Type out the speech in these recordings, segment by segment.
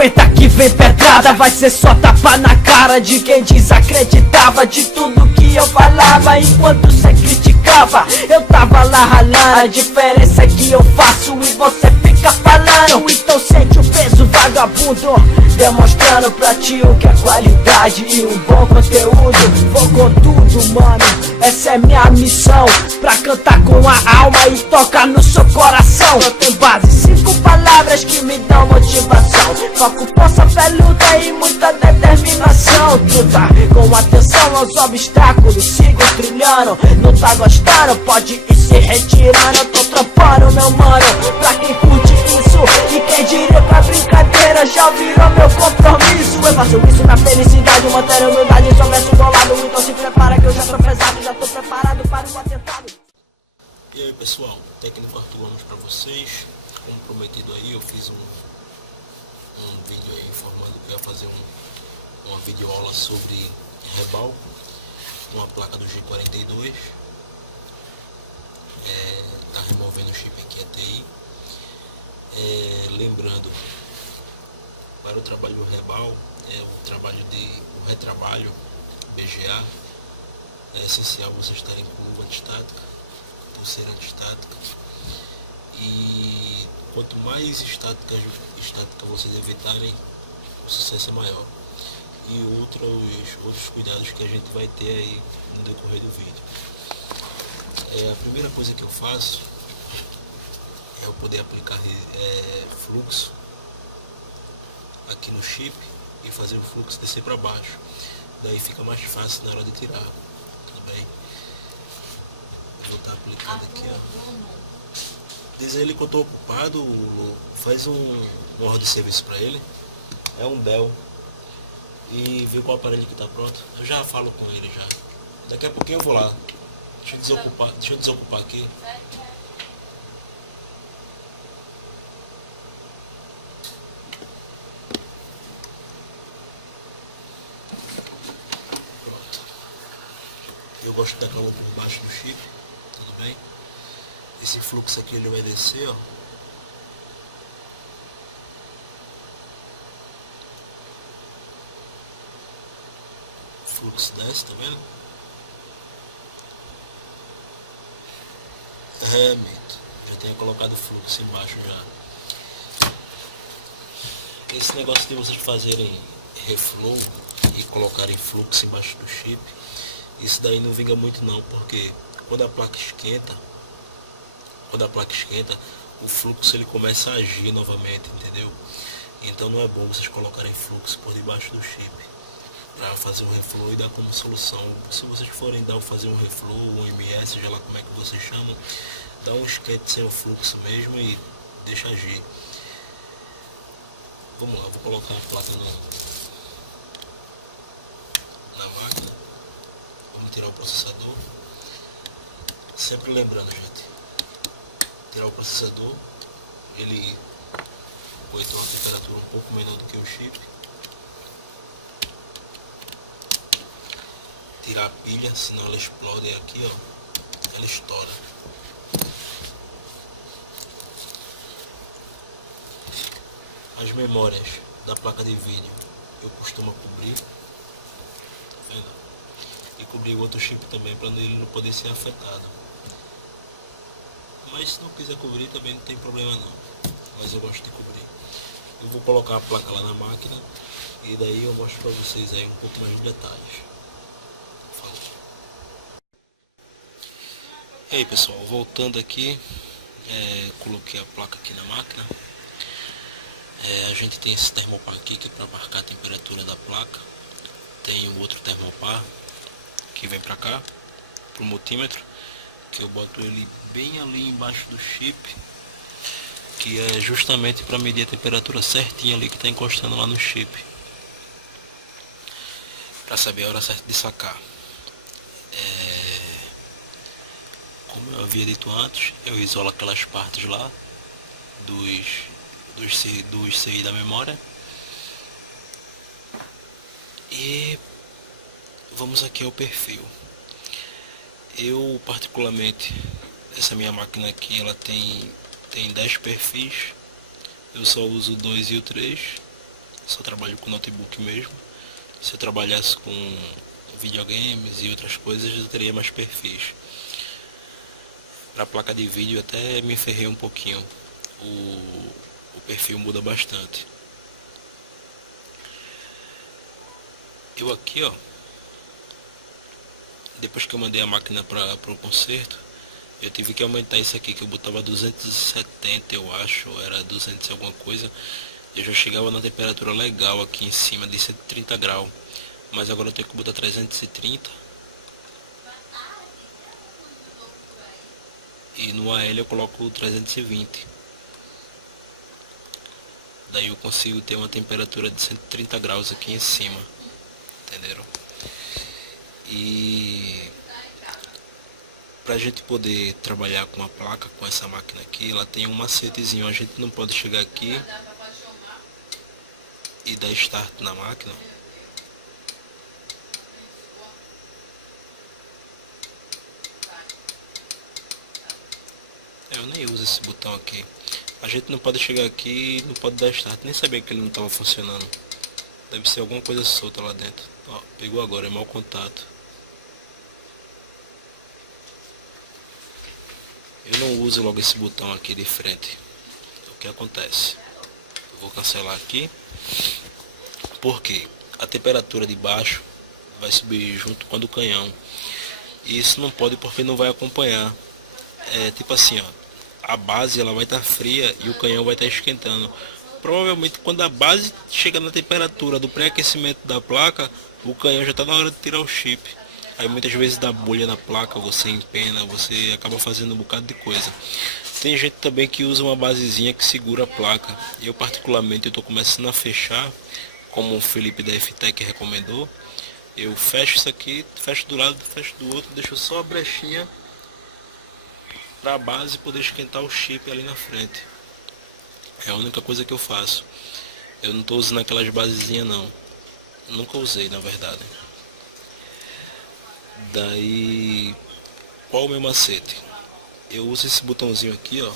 aguenta que vem pedrada, vai ser só tapa na cara de quem desacreditava de tudo que eu falava. Enquanto cê criticava, eu tava lá ralando. A diferença é que eu faço e você fica falando. Então sente o peso vagabundo, demonstrando pra ti o que é qualidade e um bom conteúdo. Vou com tudo, mano, essa é minha missão, pra cantar com a alma e tocar no seu coração. Eu tenho base, 5 palavras que me dão motivação, foco, força, fé, luta e muita determinação. Truta com atenção aos obstáculos, sigo trilhando. Não tá gostando, pode ir se retirando. Eu tô trampando, meu mano, pra quem curte isso. E quem diria pra brincadeira já virou meu compromisso. Eu faço isso na felicidade, manter a humildade, só verso bolado. Então se prepara que eu já tô pesado, já tô preparado para o atentado. E aí pessoal, técnico Arthur Gomes pra vocês. Como prometido aí, eu fiz um vídeo aí informando que eu ia fazer uma videoaula sobre rebalco, uma placa do G42. Tá removendo o chip aqui ATI. Lembrando, para o trabalho do rebal, o retrabalho, BGA, é essencial vocês estarem com luva antistática, pulseira antistática, e quanto mais estática vocês evitarem, o sucesso é maior. E outros cuidados que a gente vai ter aí no decorrer do vídeo. A primeira coisa que eu faço é eu poder aplicar fluxo aqui no chip e fazer o fluxo descer para baixo. Daí fica mais fácil na hora de tirar. Tudo bem? Vou estar aplicando aqui, ó. Diz ele que eu estou ocupado, Lu. Faz um ordem de serviço para ele. É um Dell. E vê qual aparelho que está pronto. Eu já falo com ele já. Daqui a pouquinho eu vou lá. Deixa eu desocupar aqui. Pronto. Eu gosto da calor por baixo do chip. Tudo bem? Esse fluxo aqui ele vai descer, ó. O fluxo desce, tá vendo? Mito. Já tenho colocado fluxo embaixo já. Esse negócio de vocês fazerem reflow e colocarem fluxo embaixo do chip, isso daí não vinga muito não, porque quando a placa esquenta, o fluxo ele começa a agir novamente, entendeu? Então não é bom vocês colocarem fluxo por debaixo do chip para fazer um reflow e dar como solução. Se vocês forem fazer um reflow, um MS, seja lá como é que vocês chamam, dá um esquente sem o fluxo mesmo e deixa agir. Vamos lá, vou colocar a placa na máquina. Vamos tirar o processador. Sempre lembrando, gente, tirar o processador, ele vai ter uma temperatura um pouco menor do que o chip. Tirar a pilha, senão ela explode aqui, ó, ela estoura. As memórias da placa de vídeo eu costumo cobrir, tá vendo? E cobrir o outro chip também para ele não poder ser afetado. Mas se não quiser cobrir também não tem problema não, mas eu gosto de cobrir. Eu vou colocar a placa lá na máquina e daí eu mostro para vocês aí um pouco mais de detalhes. E aí pessoal, voltando aqui, coloquei a placa aqui na máquina. A gente tem esse termopar aqui que é para marcar a temperatura da placa. Tem o outro termopar que vem para cá, pro multímetro, que eu boto ele bem ali embaixo do chip, que é justamente para medir a temperatura certinha ali que está encostando lá no chip, para saber a hora certa de sacar. Como eu havia dito antes, eu isolo aquelas partes lá dos CI da memória. E vamos aqui ao perfil. Eu particularmente, essa minha máquina aqui, ela tem 10 perfis. Eu só uso o 2 e o 3. só trabalho com notebook mesmo. Se eu trabalhasse com videogames e outras coisas, eu teria mais perfis. Para placa de vídeo até me ferrei um pouquinho. O perfil muda bastante. Eu aqui, ó, depois que eu mandei a máquina para o conserto, eu tive que aumentar isso aqui, que eu botava 270, eu acho, era 200 e alguma coisa. Eu já chegava na temperatura legal aqui em cima de 130 graus. Mas agora eu tenho que botar 330. E no AL eu coloco 320. Daí eu consigo ter uma temperatura de 130 graus aqui em cima. Entenderam? E pra gente poder trabalhar com a placa, com essa máquina aqui, ela tem um macetezinho. A gente não pode chegar aqui e dar start na máquina. Eu nem uso esse botão aqui. A gente não pode chegar aqui e não pode dar start. Nem sabia que ele não estava funcionando. Deve ser alguma coisa solta lá dentro. Ó, pegou agora, é mau contato. Eu não uso logo esse botão aqui de frente. O que acontece? Eu vou cancelar aqui. Porque a temperatura de baixo vai subir junto com a do canhão. E isso não pode porque não vai acompanhar. É tipo assim, ó, a base ela vai estar fria e o canhão vai estar esquentando. Provavelmente quando a base chega na temperatura do pré-aquecimento da placa, o canhão já está na hora de tirar o chip. Aí muitas vezes dá bolha na placa, você empena, você acaba fazendo um bocado de coisa. Tem gente também que usa uma basezinha que segura a placa. Eu particularmente estou começando a fechar, como o Felipe da FTech recomendou. Eu fecho isso aqui, fecho do lado, fecho do outro, deixo só a brechinha para a base poder esquentar o chip ali na frente. É a única coisa que eu faço. Eu não estou usando aquelas basezinhas não. Nunca usei, na verdade. Daí, qual o meu macete? Eu uso esse botãozinho aqui, ó.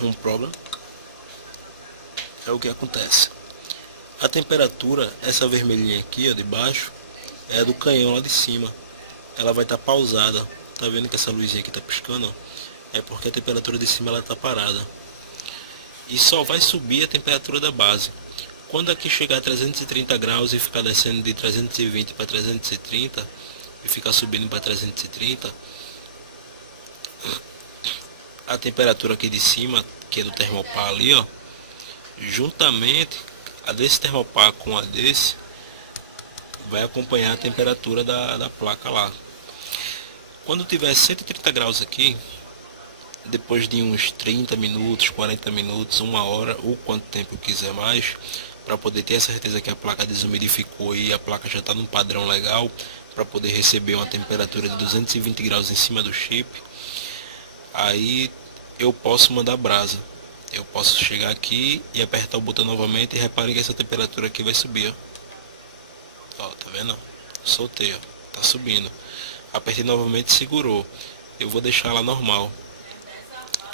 Um problem. É o que acontece. A temperatura, essa vermelhinha aqui, ó, de baixo, é a do canhão lá de cima. Ela vai estar pausada. Tá vendo que essa luzinha aqui tá piscando? É porque a temperatura de cima ela tá parada. E só vai subir a temperatura da base. Quando aqui chegar a 330 graus e ficar descendo de 320 para 330 e ficar subindo para 330, a temperatura aqui de cima, que é do termopar ali, ó, juntamente a desse termopar com a desse, vai acompanhar a temperatura da placa lá. Quando tiver 130 graus aqui, depois de uns 30 minutos, 40 minutos, uma hora, ou quanto tempo eu quiser mais, para poder ter a certeza que a placa desumidificou e a placa já está num padrão legal, para poder receber uma temperatura de 220 graus em cima do chip, aí eu posso mandar brasa. Eu posso chegar aqui e apertar o botão novamente e reparem que essa temperatura aqui vai subir, ó. Ó, tá vendo? Soltei, ó, tá subindo. Apertei novamente e segurou. Eu vou deixar ela normal.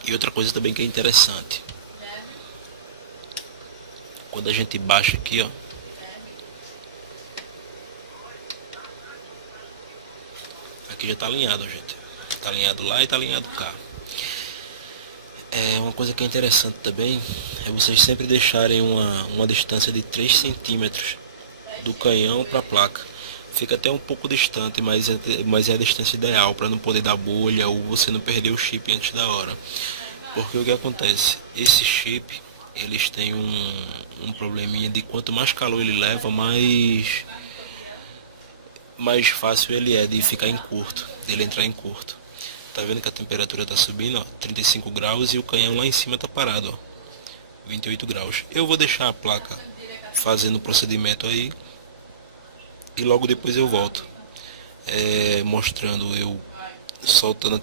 E outra coisa também que é interessante, quando a gente baixa aqui, ó, aqui já está alinhado, gente. Está alinhado lá e está alinhado cá. É uma coisa que é interessante também é vocês sempre deixarem uma distância de 3 centímetros do canhão para a placa. Fica até um pouco distante, mas é a distância ideal para não poder dar bolha ou você não perder o chip antes da hora. Porque o que acontece? Esse chip, eles têm um probleminha de quanto mais calor ele leva, mais fácil ele é de ficar em curto, dele entrar em curto. Tá vendo que a temperatura tá subindo, ó, 35 graus e o canhão lá em cima tá parado, ó, 28 graus. Eu vou deixar a placa fazendo o procedimento aí e logo depois eu volto, mostrando eu soltando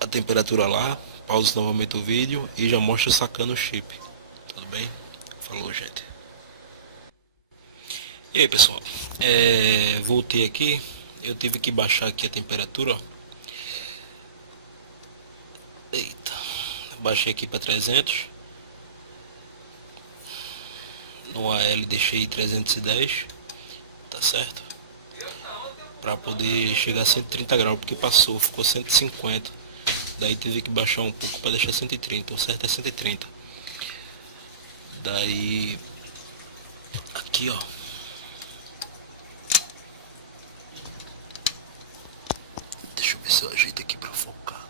a temperatura lá, pauso novamente o vídeo e já mostro sacando o chip. Tudo bem? Falou, gente. E aí, pessoal, voltei aqui, eu tive que baixar aqui a temperatura, ó. Eita, baixei aqui para 300 no AL deixei 310, tá certo? Para poder chegar a 130 graus, porque passou, ficou 150. Daí teve que baixar um pouco para deixar 130, o certo é 130. Daí aqui ó, deixa eu ver se eu ajeito aqui para focar.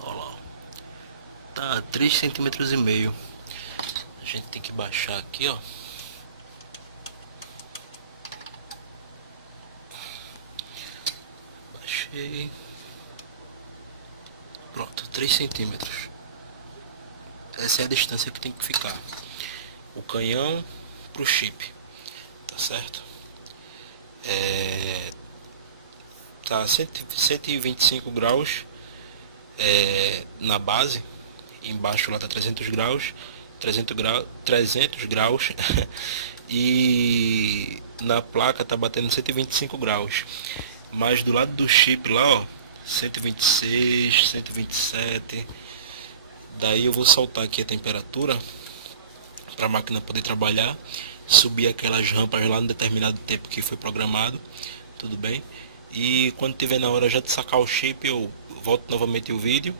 Olha lá, tá 3,5 cm. A gente tem que baixar aqui ó. Baixei. Pronto, 3 centímetros. Essa é a distância que tem que ficar. O canhão pro chip, tá certo? Tá 125 graus na base. Embaixo lá tá 300 graus. 300 graus e na placa tá batendo 125 graus. Mas do lado do chip lá, ó, 126, 127. Daí eu vou soltar aqui a temperatura para a máquina poder trabalhar, subir aquelas rampas lá no determinado tempo que foi programado, tudo bem? E quando tiver na hora já de sacar o chip, eu volto novamente o vídeo.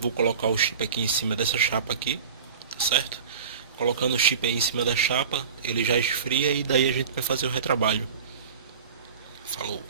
Vou colocar o chip aqui em cima dessa chapa aqui, tá certo? Colocando o chip aí em cima da chapa, ele já esfria e daí a gente vai fazer o retrabalho. Falou!